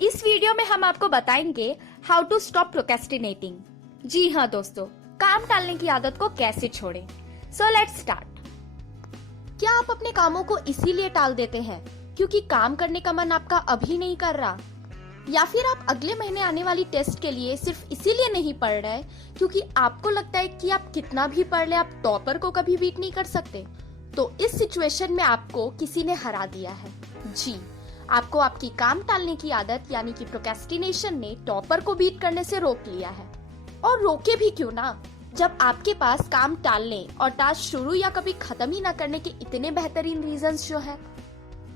इस वीडियो में हम आपको बताएंगे हाउ टू स्टॉप प्रोक्रेस्टिनेटिंग। जी हाँ दोस्तों, काम टालने की आदत को कैसे छोड़ें। So let's start. क्या आप अपने कामों को इसीलिए टाल देते हैं क्योंकि काम करने का मन आपका अभी नहीं कर रहा, या फिर आप अगले महीने आने वाली टेस्ट के लिए सिर्फ इसीलिए नहीं पढ़ रहे क्योंकि आपको लगता है कि आप कितना भी पढ़ ले आप टॉपर को कभी बीट नहीं कर सकते? तो इस सिचुएशन में आपको किसी ने हरा दिया है। जी, आपको आपकी काम टालने की आदत यानी कि प्रोक्रेस्टिनेशन ने टॉपर को बीट करने से रोक लिया है। और रोके भी क्यों ना, जब आपके पास काम टालने और टास्क शुरू या कभी खत्म ही ना करने के इतने बेहतरीन रीजंस जो है।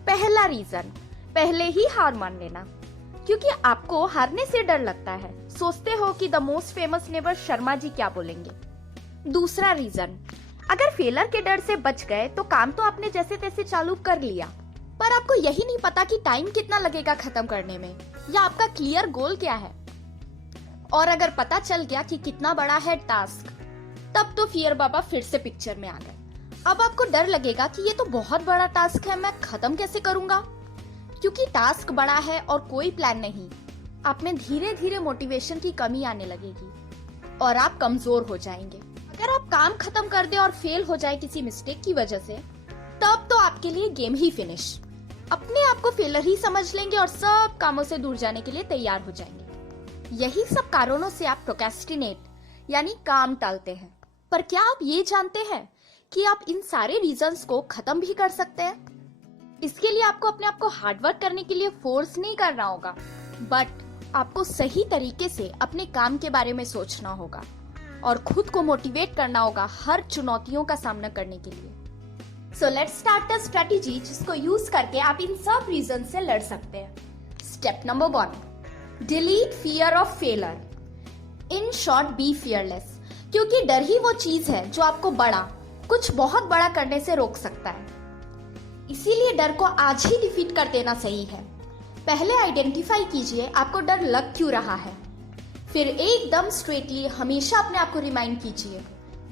पहला रीजन, पहले ही हार मान लेना, क्योंकि आपको हारने से डर लगता है। सोचते हो कि the most famous neighbour Sharma ji क्या बोलेंगे। दूसरा रीजन, अगर फेलर के डर से बच गए तो काम तो आपने जैसे तैसे चालू कर लिया, पर आपको यही नहीं पता कि टाइम कितना लगेगा खत्म करने में या आपका क्लियर गोल क्या है। और अगर पता चल गया कि कितना बड़ा है टास्क, तब तो फियर बाबा फिर से पिक्चर में आ गए। अब आपको डर लगेगा कि ये तो बहुत बड़ा टास्क है, मैं खत्म कैसे करूंगा। क्योंकि टास्क बड़ा है और कोई प्लान नहीं, आप में धीरे धीरे मोटिवेशन की कमी आने लगेगी और आप कमजोर हो जाएंगे। अगर आप काम खत्म कर दे और फेल हो जाए किसी मिस्टेक की वजह से, तब तो आपके लिए गेम ही फिनिश। अपने आप को फेलर ही समझ लेंगे और सब कामों से दूर जाने के लिए तैयार हो जाएंगे। यही सब कारणों से आप प्रोक्रेस्टिनेट यानी काम टालते हैं। पर क्या आप ये जानते हैं कि आप इन सारे रीजंस को खत्म भी कर सकते हैं? इसके लिए आपको अपने आप को हार्डवर्क करने के लिए फोर्स नहीं करना होगा, बट आपको सही तरीके से अपने काम के बारे में सोचना होगा और खुद को मोटिवेट करना होगा हर चुनौतियों का सामना करने के लिए। So let's start the strategy जिसको यूज करके आप इन सब रीजन से लड़ सकते हैं। Step number 1, delete fear of failure. In short, be fearless, क्योंकि डर ही वो चीज है जो आपको कुछ बहुत बड़ा करने से रोक सकता है। इसीलिए डर को आज ही डिफीट कर देना सही है। पहले आइडेंटिफाई कीजिए आपको डर लग क्यों रहा है, फिर एकदम स्ट्रेटली हमेशा अपने आप को रिमाइंड कीजिए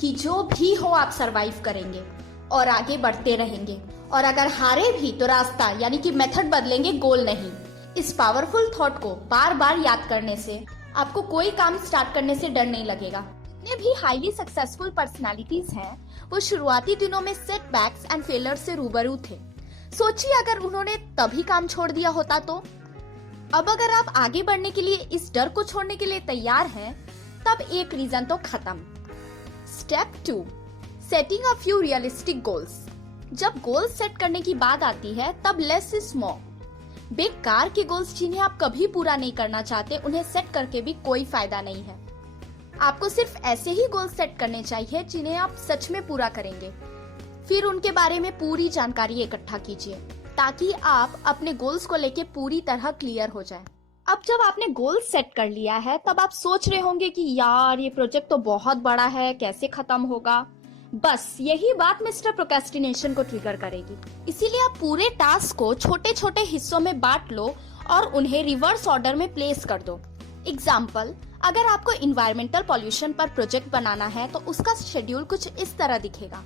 कि जो भी हो आप सरवाइव करेंगे और आगे बढ़ते रहेंगे, और अगर हारे भी तो रास्ता यानी कि मेथड बदलेंगे, गोल नहीं। इस पावरफुल थॉट को बार बार याद करने से आपको कोई काम स्टार्ट करने से डर नहीं लगेगा। जितने भी हाईली सक्सेसफुल पर्सनालिटीज हैं, वो शुरुआती दिनों में सेटबैक्स एंड फेलियर से रूबरू थे। सोचिए अगर उन्होंने तभी काम छोड़ दिया होता तो। अब अगर आप आगे बढ़ने के लिए इस डर को छोड़ने के लिए तैयार हैं, तब एक रीजन तो खत्म। Step 2, setting a few realistic goals. जब गोल्स सेट करने की बात आती है, तब लेस इज मोर। बेकार के गोल्स जिन्हें आप कभी पूरा नहीं करना चाहते, उन्हें सेट करके भी कोई फायदा नहीं है। आपको सिर्फ ऐसे ही गोल्स सेट करने चाहिए जिन्हें आप सच में पूरा करेंगे। फिर उनके बारे में पूरी जानकारी इकट्ठा कीजिए ताकि आप अपने गोल्स को लेके पूरी तरह क्लियर हो जाए। अब जब आपने गोल सेट कर लिया है, तब आप सोच रहे होंगे कि यार ये प्रोजेक्ट तो बहुत बड़ा है, कैसे खत्म होगा। बस यही बात मिस्टर प्रोक्रेस्टिनेशन को ट्रिगर करेगी। इसीलिए आप पूरे टास्क को छोटे छोटे हिस्सों में बांट लो और उन्हें रिवर्स ऑर्डर में प्लेस कर दो। एग्जाम्पल, अगर आपको इन्वायरमेंटल पॉल्यूशन पर प्रोजेक्ट बनाना है तो उसका शेड्यूल कुछ इस तरह दिखेगा।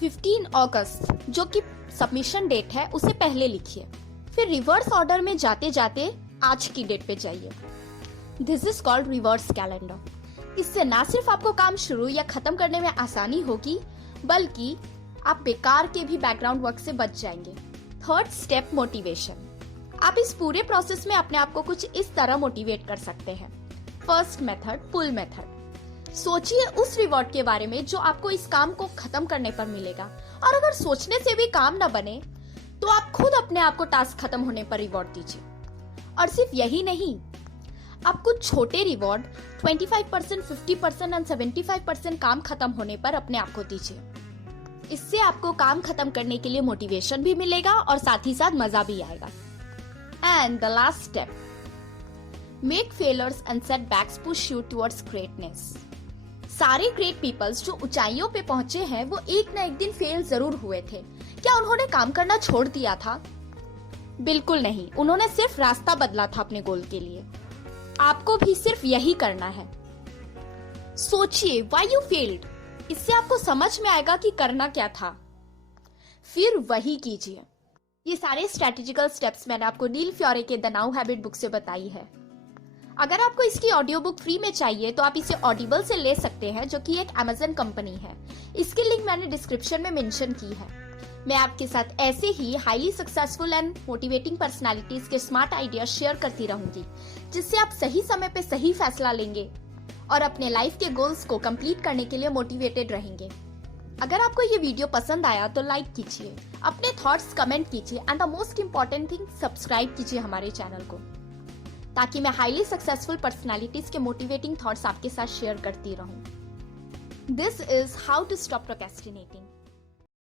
15 अगस्त जो कि सबमिशन डेट है, उसे पहले लिखिए, फिर रिवर्स ऑर्डर में जाते जाते आज की डेट पे जाइए। This is called reverse calendar. इससे ना सिर्फ आपको काम शुरू या खत्म करने में आसानी होगी, बल्कि आप बेकार के भी बैकग्राउंड वर्क से बच जाएंगे। Third step, motivation. आप इस पूरे प्रोसेस में अपने आप को कुछ इस तरह मोटिवेट कर सकते हैं। फर्स्ट मेथड, पुल मेथड। सोचिए उस रिवॉर्ड के बारे में जो आपको इस काम को खत्म करने पर मिलेगा, और अगर सोचने से भी काम ना बने तो आप खुद अपने आप को टास्क खत्म होने पर रिवॉर्ड दीजिए। और सिर्फ यही नहीं, आप कुछ छोटे रिवॉर्ड 25%, 50% एंड 75% काम खत्म होने पर अपने आप को दीजिए। इससे आपको काम खत्म करने के लिए मोटिवेशन भी मिलेगा और साथ ही साथ मजा भी आएगा। And the last step, make failures and setbacks push you towards greatness. सारे ग्रेट पीपल्स जो ऊंचाइयों पे पहुंचे हैं, वो एक ना एक दिन फेल जरूर हुए थे। क्या उन्होंने काम करना छोड़ दिया था? बिल्कुल नहीं, उन्होंने सिर्फ रास्ता बदला था अपने गोल के लिए। आपको भी सिर्फ यही करना है। सोचिए व्हाई यू फेल्ड, इससे आपको समझ में आएगा कि करना क्या था, फिर वही कीजिए। ये सारे स्ट्रेटेजिकल स्टेप्स मैंने आपको नील फ्योरे के द नाउ हैबिट बुक से बताई है। अगर आपको इसकी ऑडियो बुक फ्री में चाहिए तो आप इसे ऑडिबल से ले सकते हैं, जो कि एक अमेजन कंपनी है। इसकी लिंक मैंने डिस्क्रिप्शन में मेंशन की है। मैं आपके साथ ऐसे ही highly successful and motivating personalities के स्मार्ट आइडिया शेयर करती रहूंगी, जिससे आप सही समय पे सही फैसला लेंगे और अपने लाइफ के गोल्स को कंप्लीट करने के लिए मोटिवेटेड रहेंगे। अगर आपको ये वीडियो पसंद आया तो लाइक कीजिए, अपने थॉट्स कमेंट कीजिए and the most important thing, subscribe कीजिए हमारे चैनल को, ताकि मैं हाईली सक्सेसफुल पर्सनालिटीज के मोटिवेटिंग थॉट्स आपके साथ शेयर करती रहूं। This is how to stop procrastinating.